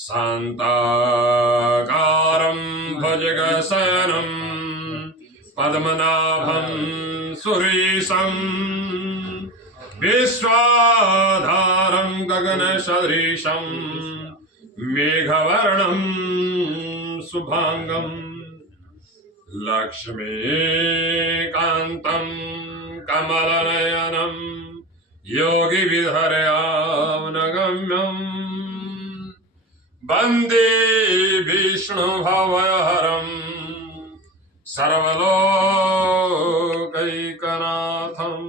शान्ताकारं भुजगशयनं पद्मनाभं सुरेशं विश्वाधारं गगनसदृशं मेघवर्णं शुभांगं लक्ष्मीकान्तं कमलनयनं योगिविधर्यानगम्यम् वन्दे विष्णुभवहरं सर्वलोकैकनाथं।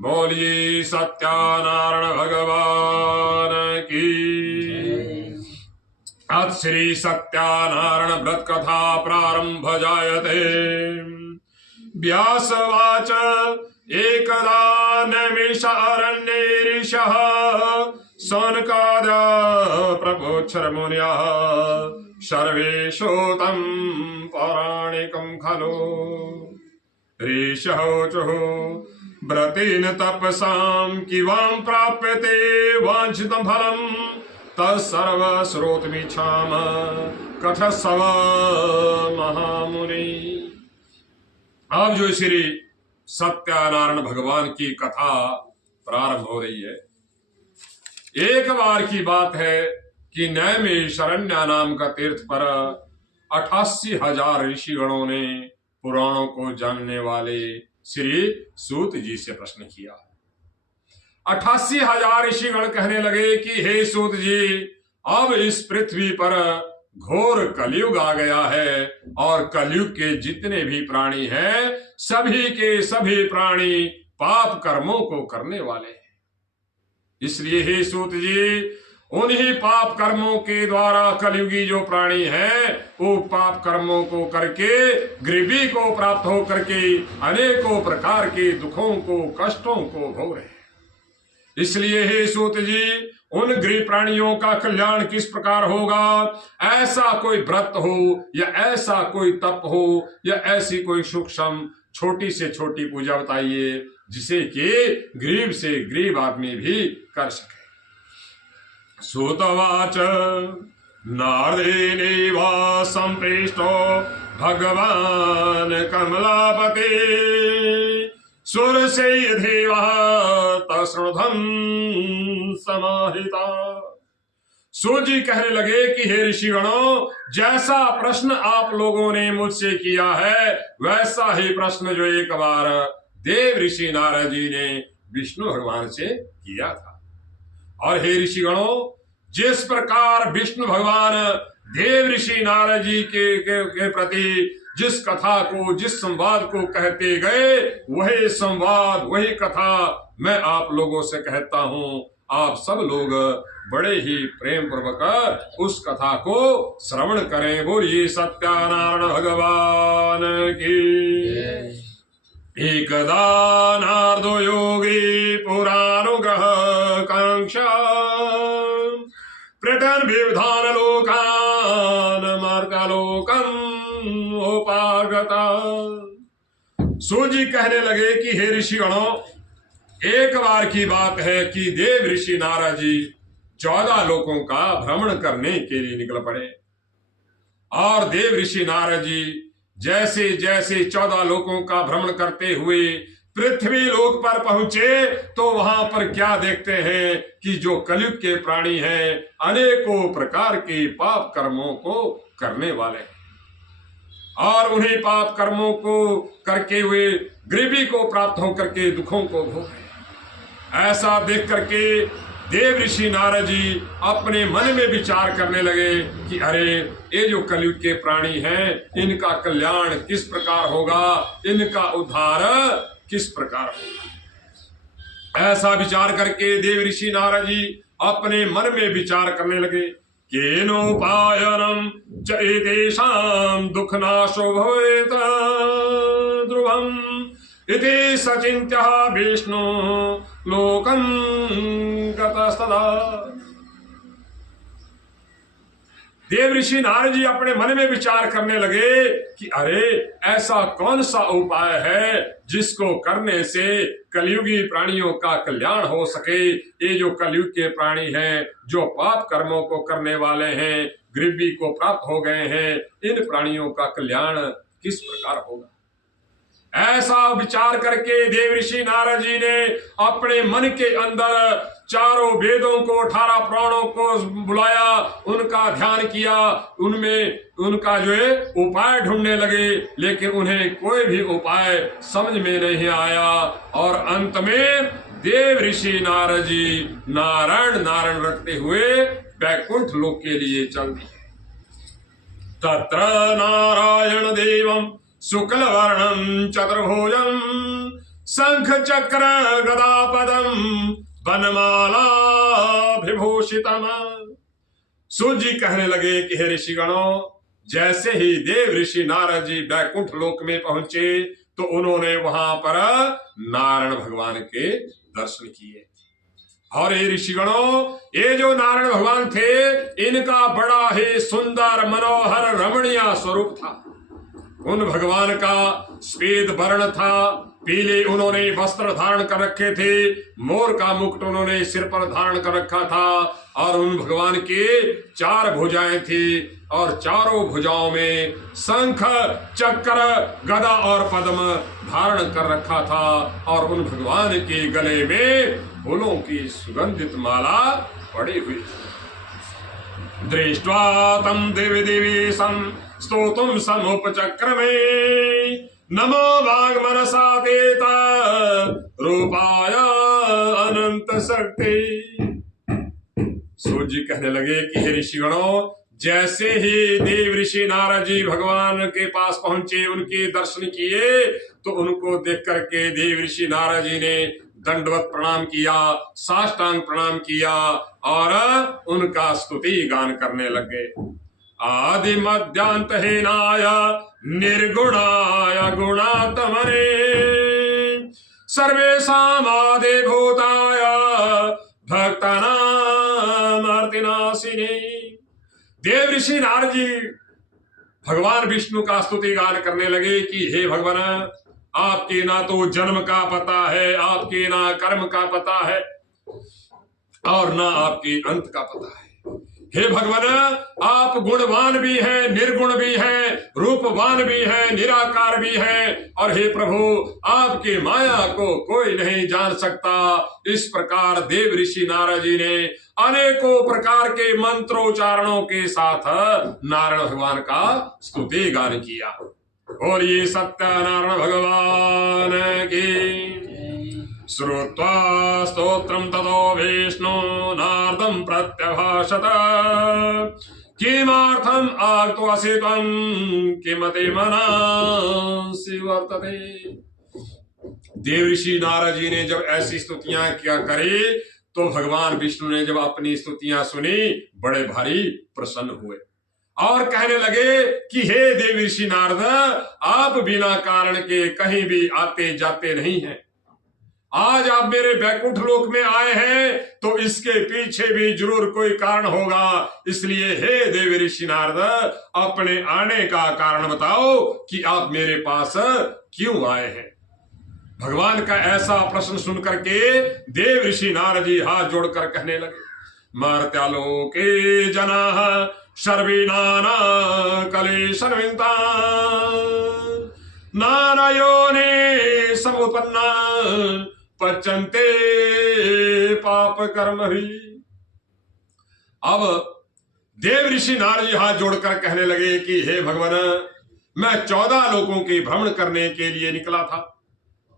बोलिए सत्यानारायण भगवान की। अथ श्री सत्यानारायण व्रत कथा प्रारंभ जायते। व्यासवाच एकदा नैमिषारण्ये ऋषयः सनकादय प्रबोधर्मुनयः सर्वेषोतं पौराणिकं खलु। ऋषयः ऊचुः व्रतेन तपसां किवां प्राप्यते वाञ्छितं फलं तत्सर्वश्रोतुमिच्छामः कथस्व महामुनि। अब जो श्री सत्यानारायण भगवान की कथा प्रारंभ हो रही है। एक बार की बात है कि नैमिषारण्य नाम का तीर्थ पर 88,000 ऋषिगणों ने पुराणों को जानने वाले श्री सूत जी से प्रश्न किया। 88,000 ऋषिगण कहने लगे कि हे सूत जी, अब इस पृथ्वी पर घोर कलयुग आ गया है और कलयुग के जितने भी प्राणी हैं सभी के सभी प्राणी पाप कर्मों को करने वाले हैं। इसलिए हे सूत जी, उन्हीं पाप कर्मों के द्वारा कलयुगी जो प्राणी हैं वो पाप कर्मों को करके गरीबी को प्राप्त हो करके अनेकों प्रकार के दुखों को कष्टों को भोग रहे हैं। इसलिए हे सूत जी, उन गरीब प्राणियों का कल्याण किस प्रकार होगा, ऐसा कोई व्रत हो या ऐसा कोई तप हो या ऐसी कोई सूक्ष्म छोटी से छोटी पूजा बताइए जिसे कि गरीब से गरीब आदमी भी कर सके। सूतवाच नारदेनैव संप्रेष्टो भगवान कमलापते सुरसेयदेवः तशृणुधं समाहिता। सूर्य जी कहने लगे कि हे ऋषिगणों, जैसा प्रश्न आप लोगों ने मुझसे किया है वैसा ही प्रश्न जो एक बार देव ऋषि नारद जी ने विष्णु भगवान से किया था। और हे ऋषिगणों, जिस प्रकार विष्णु भगवान देव ऋषि नारद जी के प्रति जिस कथा को जिस संवाद को कहते गए वही संवाद वही कथा मैं आप लोगों से कहता हूं। आप सब लोग बड़े ही प्रेम पूर्वक उस कथा को श्रवण करें। बोलिए सत्यानारायण भगवान की। एकदा नारदो योगी पुरानुग्रह कांक्षा प्रटन विविधान लोकान मार्गलोकम उपागता। सूर्य कहने लगे कि हे ऋषिगणों, एक बार की बात है कि देव ऋषि नारद जी 14 लोकों का भ्रमण करने के लिए निकल पड़े। और देव ऋषि नारद जी जैसे जैसे 14 लोकों का भ्रमण करते हुए पृथ्वी लोक पर पहुंचे तो वहां पर क्या देखते हैं कि जो कलयुग के प्राणी हैं अनेकों प्रकार के पाप कर्मों को करने वाले हैं और उन्हीं पाप कर्मों को करके हुए गरीबी को प्राप्त होकर के दुखों को भोग रहे हैं। ऐसा देख करके देव ऋषि नारद जी अपने मन में विचार करने लगे कि अरे, ये जो कलयुग के प्राणी हैं इनका कल्याण किस प्रकार होगा, इनका उद्धार किस प्रकार होगा। ऐसा विचार करके देव ऋषि नारद जी अपने मन में विचार करने लगे। केनोपायनम च एतेषां दुःखनाशो भवेत् ध्रुवम् इति सचिन्त्यः विष्णु लोकं गतस्तदा। देव ऋषि नारद जी अपने मन में विचार करने लगे कि अरे ऐसा कौन सा उपाय है जिसको करने से कलयुगी प्राणियों का कल्याण हो सके। ये जो कलयुग के प्राणी हैं, जो पाप कर्मों को करने वाले हैं, गरीबी को प्राप्त हो गए हैं, इन प्राणियों का कल्याण किस प्रकार होगा। ऐसा विचार करके देव ऋषि नारद जी ने अपने मन के अंदर चारों वेदों को, 18 पुराणों को बुलाया, उनका ध्यान किया, उनमें उनका जो है उपाय ढूंढने लगे, लेकिन उन्हें कोई भी उपाय समझ में नहीं आया। और अंत में देव ऋषि नारद जी नारायण नारायण रखते हुए वैकुंठ लोक के लिए चल दिए। तत्र नारायण देवम शुक्ल वर्णम चतुर्भुजम शंख चक्र गदा पदम वनमाला विभूषितम। सूर्य जी कहने लगे कि हे ऋषिगणों, जैसे ही देव ऋषि नारद जी वैकुंठ लोक में पहुंचे तो उन्होंने वहां पर नारायण भगवान के दर्शन किए। और ये ऋषिगणों, ये जो नारायण भगवान थे, इनका बड़ा ही सुंदर मनोहर रमणीय स्वरूप था। उन भगवान का श्वेत वर्ण था, पीले उन्होंने वस्त्र धारण कर रखे थे, मोर का मुकुट उन्होंने सिर पर धारण कर रखा था, और उन भगवान के 4 भुजाएं थी, और चारों भुजाओं में शंख चक्र गदा और पद्म धारण कर रखा था। और उन भगवान के गले में फूलों की सुगंधित माला पड़ी हुई। दृष्ट्वा तम देवी देवीशं स्तोतुम समुपचक्रमे नमो वाग्मनसा देता रूपाय अनंत शक्ति। सूर्य जी कहने लगे कि हे ऋषिगणों, जैसे ही देव ऋषि नारद जी भगवान के पास पहुंचे, उनके दर्शन किए, तो उनको देख करके देव ऋषि नारद जी ने दंडवत प्रणाम किया, साष्टांग प्रणाम किया, और उनका स्तुति गान करने लगे। आदि मध्यांत हीनाय निर्गुणाय गुणात्मने सर्वेषामादि भूताय भक्तानां अर्तिनाशिने। देव ऋषि नारद जी भगवान विष्णु का स्तुति गान करने लगे कि हे भगवान, आपके ना तो जन्म का पता है, आपके ना कर्म का पता है, और ना आपके अंत का पता है। हे भगवान, आप गुणवान भी हैं, निर्गुण भी हैं, रूपवान भी हैं, निराकार भी हैं, और हे प्रभु, आपके माया को कोई नहीं जान सकता। इस प्रकार देव ऋषि नारद जी ने अनेकों प्रकार के मंत्रोच्चारणों के साथ नारायण भगवान का स्तुति गान किया। और ये सत्यनारायण भगवान की। श्रुत्वा स्तोत्रम ततो विष्णु नारदं प्रत्यभाषत किमर्थम आगतोऽसि त्वं किमते मनसि वर्तते। देव ऋषि नारद जी ने जब ऐसी स्तुतियां क्या करी, तो भगवान विष्णु ने जब अपनी स्तुतियां सुनी, बड़े भारी प्रसन्न हुए और कहने लगे कि हे देव ऋषि नारद, आप बिना कारण के कहीं भी आते जाते नहीं हैं। आज आप मेरे वैकुंठ लोक में आए हैं, तो इसके पीछे भी जरूर कोई कारण होगा। इसलिए हे देव ऋषि नारद, अपने आने का कारण बताओ कि आप मेरे पास क्यों आए हैं। भगवान का ऐसा प्रश्न सुनकर के देव ऋषि नारद जी हाथ जोड़कर कहने लगे, मर्त्यालोके जनाः सर्वे नाना कलेशन्विता नाना योने समुपन्ना पचन्ते पाप कर्म भी। अब देव ऋषि नारद जी हाथ जोड़कर कहने लगे कि हे भगवान, मैं 14 लोकों के भ्रमण करने के लिए निकला था,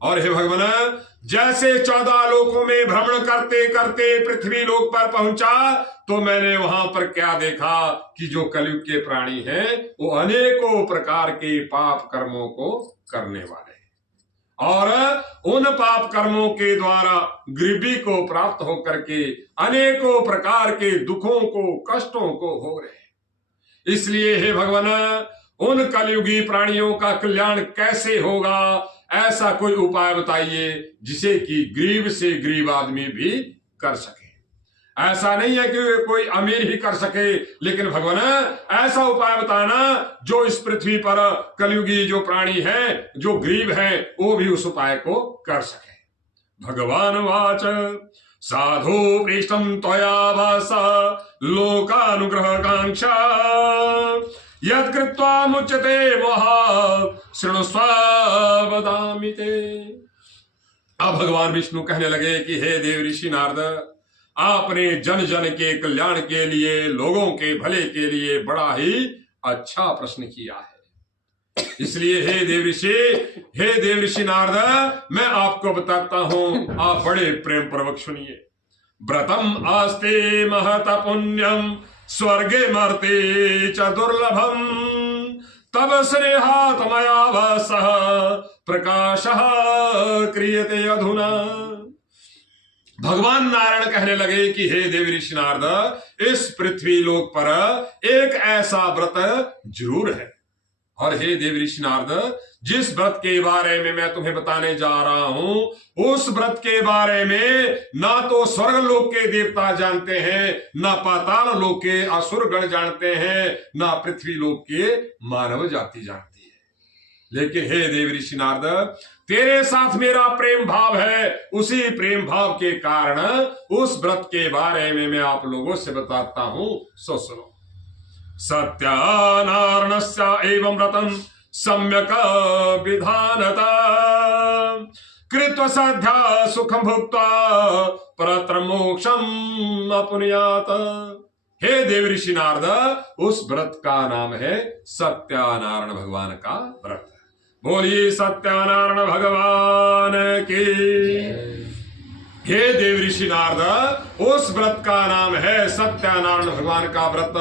और हे भगवान, जैसे 14 लोकों में भ्रमण करते करते पृथ्वी लोक पर पहुंचा, तो मैंने वहां पर क्या देखा कि जो कलयुग के प्राणी हैं, वो अनेकों प्रकार के पाप कर्मों को करने वाले हैं, और उन पाप कर्मों के द्वारा गरीबी को प्राप्त होकर के अनेकों प्रकार के दुखों को, कष्टों को हो रहे हैं। इसलिए हे भगवान, उन कलयुगी प्राणियों का कल्याण कैसे होगा, ऐसा कोई उपाय बताइए जिसे कि गरीब से गरीब आदमी भी कर सके। ऐसा नहीं है कि कोई अमीर ही कर सके, लेकिन भगवान ऐसा उपाय बताना जो इस पृथ्वी पर कलयुगी जो प्राणी है, जो गरीब है, वो भी उस उपाय को कर सके। भगवान वाच साधु पृष्ठम त्वया भास लोकानुग्रह कांक्षा यत् कृत्वा मुच्यते मोह शृणुस्व वदामि ते। अब भगवान विष्णु कहने लगे कि हे देव ऋषि नारद, आपने जन जन के कल्याण के लिए, लोगों के भले के लिए बड़ा ही अच्छा प्रश्न किया है। इसलिए हे देव ऋषि नारद, मैं आपको बताता हूं, आप बड़े प्रेम पूर्वक सुनिए। व्रतम आस्ते महत पुण्यम स्वर्गे मर्ते च दुर्लभम तब स्नेहात् मया वसः प्रकाशः क्रियते अधुना। भगवान नारायण कहने लगे कि हे देव ऋषि नारद, इस पृथ्वी लोक पर एक ऐसा व्रत जरूर है। और हे देव ऋषि नारद, जिस व्रत के बारे में मैं तुम्हें बताने जा रहा हूं, उस व्रत के बारे में ना तो स्वर्ग लोक के देवता जानते हैं, ना पाताल लोक के असुरगण जानते हैं, ना पृथ्वी लोक के मानव जाति जानती है। लेकिन हे देव ऋषि नारद, तेरे साथ मेरा प्रेम भाव है, उसी प्रेम भाव के कारण उस व्रत के बारे में मैं आप लोगों से बताता हूं, सो सुनो। सत्यानारणस्य एवं व्रतं सम्यक विधानता कृत्वा सद्या सुखं भुक्त्वा परत्र मोक्षम अपुनुयात। हे देव ऋषि नारद, उस व्रत का नाम है सत्यानारायण भगवान का व्रत। बोलिए सत्यानारायण भगवान की। हे देव ऋषि नारद, उस व्रत का नाम है सत्यानारायण भगवान का व्रत।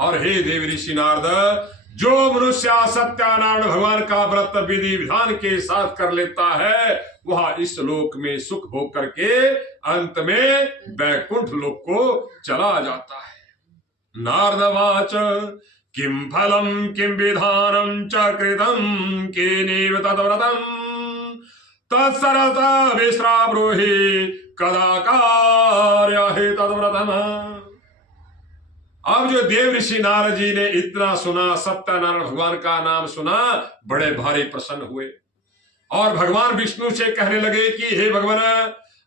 और हे देव ऋषि नारद, जो मनुष्य सत्यानारायण भगवान का व्रत विधि विधान के साथ कर लेता है, वह इस लोक में सुख भोग करके अंत में वैकुंठ लोक को चला जाता है। नारदवाच किम फलम किम विधानम च कृतम केनेव तद्व्रतम तत्सरत विश्राब्रूहि कदा कार्य तद्व्रतम। अब जो देव ऋषि नारद जी ने इतना सुना, सत्यानारायण भगवान का नाम सुना, बड़े भारी प्रसन्न हुए और भगवान विष्णु से कहने लगे कि हे भगवान,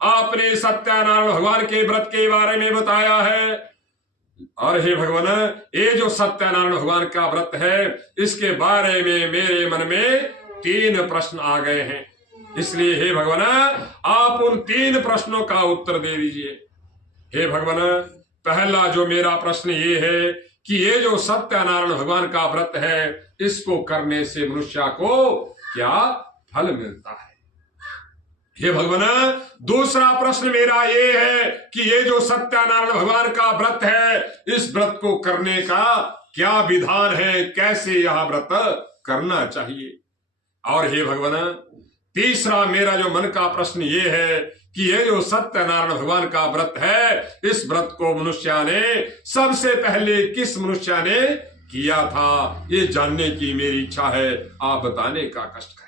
आपने सत्यानारायण भगवान के व्रत के बारे में बताया है, और हे भगवान, ये जो सत्यानारायण भगवान का व्रत है, इसके बारे में मेरे मन में 3 प्रश्न आ गए हैं। इसलिए हे भगवान, आप उन 3 प्रश्नों का उत्तर दे दीजिए। हे भगवान, पहला जो मेरा प्रश्न ये है कि ये जो सत्यानारायण भगवान का व्रत है, इसको करने से मनुष्य को क्या फल मिलता है? हे भगवान, दूसरा प्रश्न मेरा ये है कि ये जो सत्यानारायण भगवान का व्रत है, इस व्रत को करने का क्या विधान है, कैसे यह व्रत करना चाहिए? और हे भगवान, तीसरा मेरा जो मन का प्रश्न ये है कि ये जो सत्यानारायण भगवान का व्रत है, इस व्रत को मनुष्य ने सबसे पहले किस मनुष्य ने किया था, ये जानने की मेरी इच्छा है। आप बताने का कष्ट करें।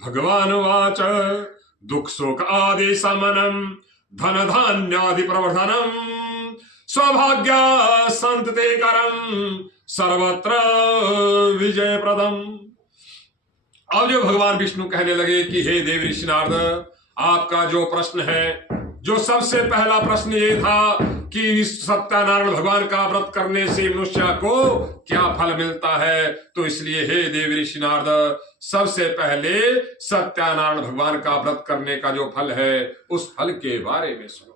भगवान वाच दुख शोक आदि समनम धन धान्यादि प्रवर्धनम सौभाग्य संतते करम सर्वत्र विजय प्रदम। अब जो भगवान विष्णु कहने लगे कि हे देव ऋषि नारद, आपका जो प्रश्न है, जो सबसे पहला प्रश्न ये था कि सत्यानारायण भगवान का व्रत करने से मनुष्य को क्या फल मिलता है, तो इसलिए हे देव ऋषि नारद, सबसे पहले सत्यानारायण भगवान का व्रत करने का जो फल है, उस फल के बारे में सुनो।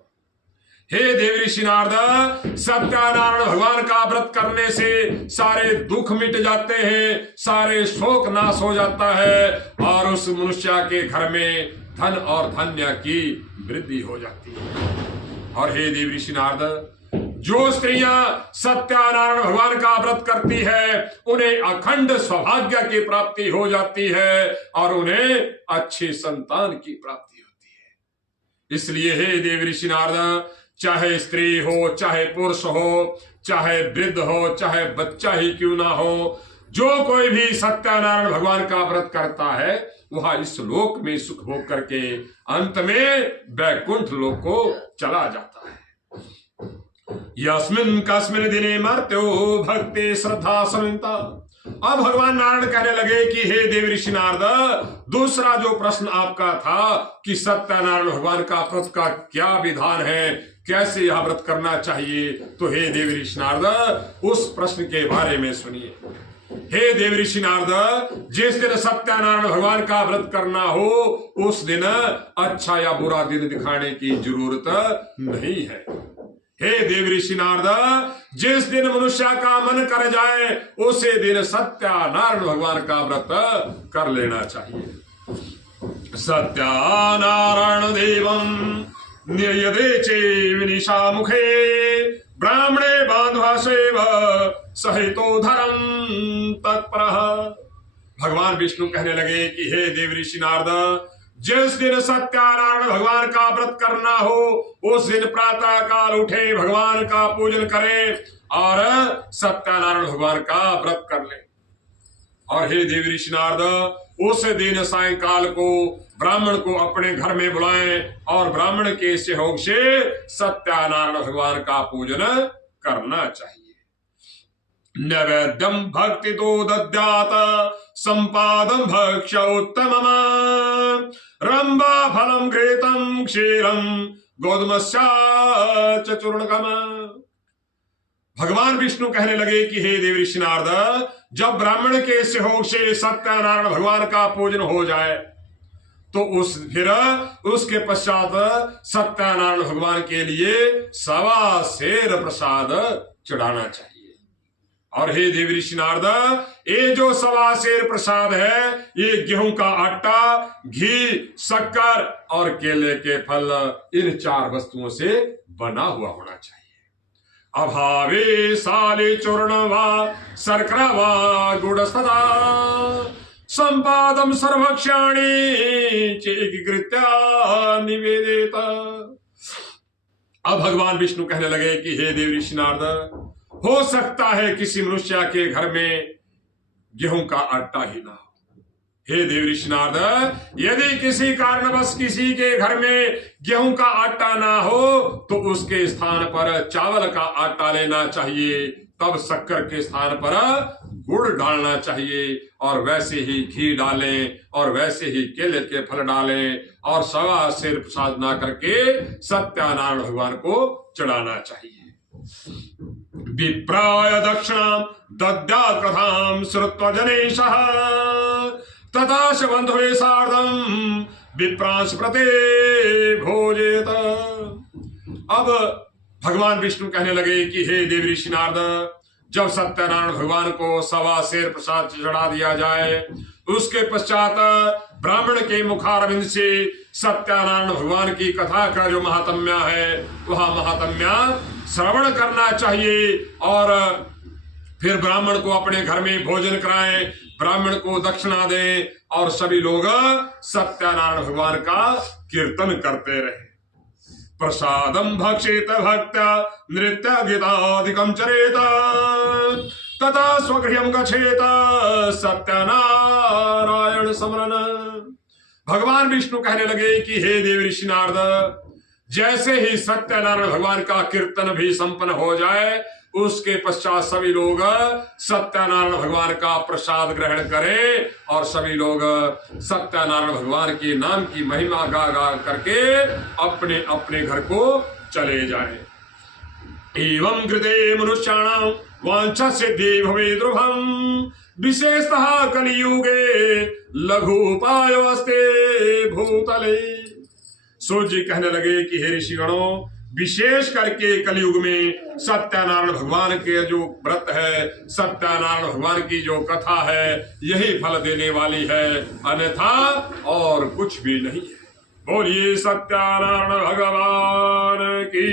हे देव ऋषि नारद, सत्यानारायण भगवान का व्रत करने से सारे दुख मिट जाते हैं, सारे शोक नाश हो जाता है, और उस मनुष्य के घर में धन और धन्य की वृद्धि हो जाती है। और हे देव ऋषि नारद, जो स्त्रियां सत्यानारायण भगवान का व्रत करती है, उन्हें अखंड सौभाग्य की प्राप्ति हो जाती है और उन्हें अच्छे संतान की प्राप्ति होती है। इसलिए हे देव ऋषि नारद, चाहे स्त्री हो, चाहे पुरुष हो, चाहे वृद्ध हो, चाहे बच्चा ही क्यों ना हो, जो कोई भी सत्यानारायण भगवान का व्रत करता है, वह इस लोक में सुख भोग करके अंत में वैकुंठ लोक को चला जाता है। यस्मिन् कस्मिन् दिने मर्त्यो भक्ति श्रद्धा समिता। अब भगवान नारायण कहने लगे कि हे देव ऋषि नारद, दूसरा जो प्रश्न आपका था कि सत्यनारायण भगवान का व्रत का क्या विधान है, कैसे यह व्रत करना चाहिए, तो हे देव ऋषि नारद उस प्रश्न के बारे में सुनिए। हे देव ऋषि नारद, जिस दिन सत्यनारायण भगवान का व्रत करना हो उस दिन अच्छा या बुरा दिन दिखाने की जरूरत नहीं है। हे देव ऋषि नारद, जिस दिन मनुष्य का मन कर जाए उसे दिन सत्यनारायण भगवान का व्रत कर लेना चाहिए। सत्यनारायण देवम नियते चे विनिशा मुखे ब्राह्मणे बांधवा सेव सहितो धर्म तत्पर। भगवान विष्णु कहने लगे कि हे देव ऋषि नारद, जिस दिन सत्यनारायण भगवान का व्रत करना हो उस दिन प्रातः काल उठे, भगवान का पूजन करें और सत्यनारायण भगवान का व्रत कर लें। और हे देव ऋषि नारद, उस दिन सायंकाल को ब्राह्मण को अपने घर में बुलाएं और ब्राह्मण के सहयोग से सत्यनारायण भगवान का पूजन करना चाहिए। नैवेद्यम भक्ति तो दद्यात संपादम भक्ष्य उत्तमम रंबा फलम घृतम क्षीरम गोधूमस्या चूर्णकम। भगवान विष्णु कहने लगे कि हे देव ऋषि नारद, जब ब्राह्मण के सहयोग से सत्यनारायण भगवान का पूजन हो जाए तो फिर उसके पश्चात सत्यनारायण भगवान के लिए 1.25 सेर प्रसाद चढ़ाना चाहिए। और हे देव ऋषि नारद, ये जो 1.25 सेर प्रसाद है ये गेहूं का आटा, घी, शक्कर और केले के फल, इन 4 वस्तुओं से बना हुआ होना चाहिए। अभावे साले चूर्ण वा शर्करा वा गुड़स्तदा संपादम सर्वक्षाणी चेकिकृत्या निवेदित। अब भगवान विष्णु कहने लगे कि हे देव ऋषि नारद, हो सकता है किसी मनुष्य के घर में गेहूं का आटा ही ना हो। हे देव ऋषि नारद, यदि किसी कारणवश किसी के घर में गेहूं का आटा ना हो तो उसके स्थान पर चावल का आटा लेना चाहिए, तब शक्कर के स्थान पर गुड़ डालना चाहिए और वैसे ही घी डालें और वैसे ही केले के फल डालें और 1.25 सेर प्रसाद ना करके सत्यनारायण भगवान को चढ़ाना चाहिए। विप्राय दक्षिणा दद्या कथाम श्रुत्वा जनेशः तथा च बंधुवे सार्धम विप्रांश प्रते भोजेत। अब भगवान विष्णु कहने लगे कि हे देव ऋषि नारद, जब सत्यनारायण भगवान को 1.25 सेर प्रसाद चढ़ा दिया जाए उसके पश्चात ब्राह्मण के मुखारविंद से सत्यनारायण भगवान की कथा का जो महात्म्य है वह महात्म्य श्रवण करना चाहिए और फिर ब्राह्मण को अपने घर में भोजन कराएं, ब्राह्मण को दक्षिणा दें और सभी लोग सत्यनारायण भगवान का कीर्तन करते रहे। प्रसादम भक्षेत भक्त्या नृत्य गीतादिकम चरेत तथा स्वगृहम गच्छेत सत्यनारायण स्मरण। भगवान विष्णु कहने लगे कि हे देव ऋषि नारद, जैसे ही सत्यनारायण भगवान का कीर्तन भी संपन्न हो जाए उसके पश्चात सभी लोग सत्यनारायण भगवान का प्रसाद ग्रहण करें और सभी लोग सत्यनारायण भगवान के नाम की महिमा गा गा करके अपने अपने घर को चले जाएं। एवं कृते मनुष्याणां वांछा सिद्धि भवे ध्रुवम् विशेषतः कलियुगे लघुपायस्ते भूतले। सूर्य जी कहने लगे कि हे ऋषिगणों, विशेष करके कलयुग में सत्यनारायण भगवान के जो व्रत है, सत्यनारायण भगवान की जो कथा है, यही फल देने वाली है, अन्यथा और कुछ भी नहीं है। बोलिए सत्यनारायण भगवान की।